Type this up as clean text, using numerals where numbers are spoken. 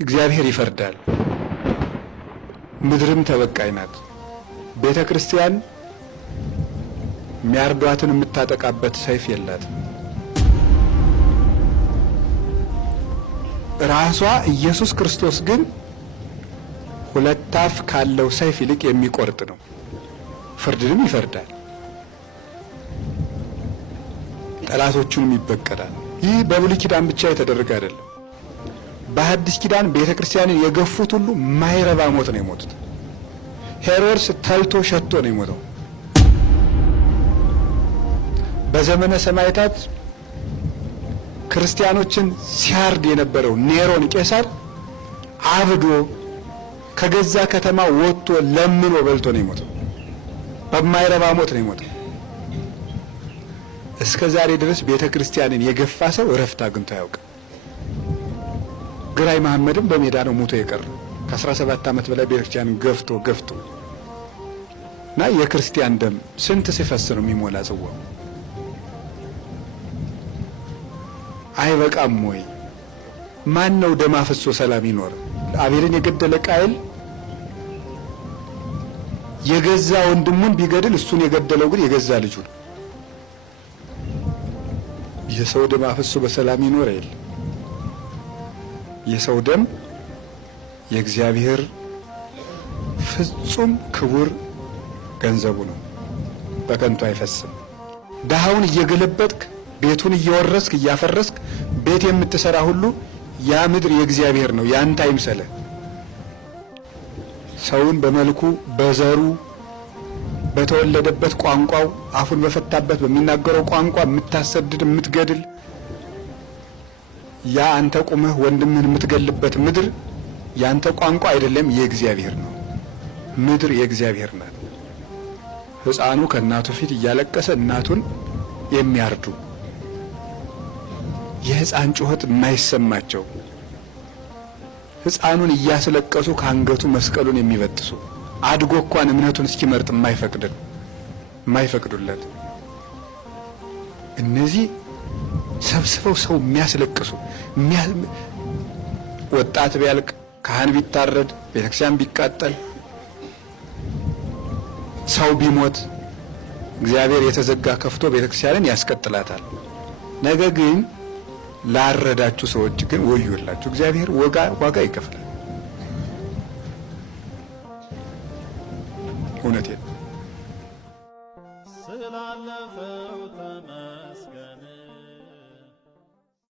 እግዚአብሔር ይፈርዳል። ምድርም ተበቃይ ናት። ቤተ ክርስቲያን የሚያርዷትን የምታጠቃበት ሰይፍ የላትም። ራሷ ኢየሱስ ክርስቶስ ግን ሁለት አፍ ካለው ሰይፍ ይልቅ የሚቆርጥ ነው። ፍርድንም ይፈርዳል፣ ጠላቶቹንም ይበቀላል። ይህ በብሉይ ኪዳን ብቻ የተደረገ አይደለም። በሐዲስ ኪዳን ቤተ ክርስቲያንን የገፉት ሁሉ ማይረባ ሞት ነው የሞቱት። ሄሮድስ ተልቶ ሸቶ ነው የሞተው። በዘመነ ሰማዕታት ክርስቲያኖችን ሲያርድ የነበረው ኔሮን ቄሳር አብዶ ከገዛ ከተማ ወጥቶ ለምኖ በልቶ ነው የሞተው። በማይረባ ሞት ነው የሞተው። እስከ ዛሬ ድረስ ቤተ ክርስቲያንን የገፋ ሰው እረፍት አግኝቶ አያውቅም። ግራኝ መሐመድም በሜዳ ነው ሞቶ የቀረው። ከ17 ዓመት በላይ ቤተ ክርስቲያንን ገፍቶ እና የክርስቲያን ደም ስንት ሲፈስ ነው የሚሞላ ጽዋው? አይበቃም ወይ? ማን ነው ደም አፍሶ ሰላም ይኖር? አቤልን የገደለ ቃየል የገዛ ወንድሙን ቢገድል እሱን የገደለው ግን የገዛ ልጁ ነው። የሰው ደም አፍሶ በሰላም ይኖር አይደል? የሰው ደም የእግዚአብሔር ፍጹም ክቡር ገንዘቡ ነው፣ በከንቱ አይፈስም። ደሃውን እየገለበጥክ ቤቱን እየወረስክ እያፈረስክ ቤት የምትሰራ ሁሉ ያ ምድር የእግዚአብሔር ነው፣ ያንተ አይምሰልህ። ሰውን በመልኩ በዘሩ በተወለደበት ቋንቋው አፉን በፈታበት በሚናገረው ቋንቋ የምታሰድድ የምትገድል ያ አንተ ቁመህ ወንድምህን የምትገልበት ምድር ያንተ ቋንቋ አይደለም፣ የእግዚአብሔር ነው። ምድር የእግዚአብሔር ናት። ሕፃኑ ከእናቱ ፊት እያለቀሰ እናቱን የሚያርዱ የሕፃን ጩኸት የማይሰማቸው ሕፃኑን እያስለቀሱ ከአንገቱ መስቀሉን የሚበጥሱ አድጎ እንኳን እምነቱን እስኪመርጥ የማይፈቅዱለት እነዚህ ሰብስበው ሰው የሚያስለቅሱ ወጣት ቢያልቅ ካህን ቢታረድ ቤተክርስቲያን ቢቃጠል ሰው ቢሞት እግዚአብሔር የተዘጋ ከፍቶ ቤተክርስቲያንን ያስቀጥላታል። ነገር ግን ላረዳችሁ ሰዎች ግን ወዮላችሁ፣ እግዚአብሔር ዋጋ ይከፍላል። እውነቴን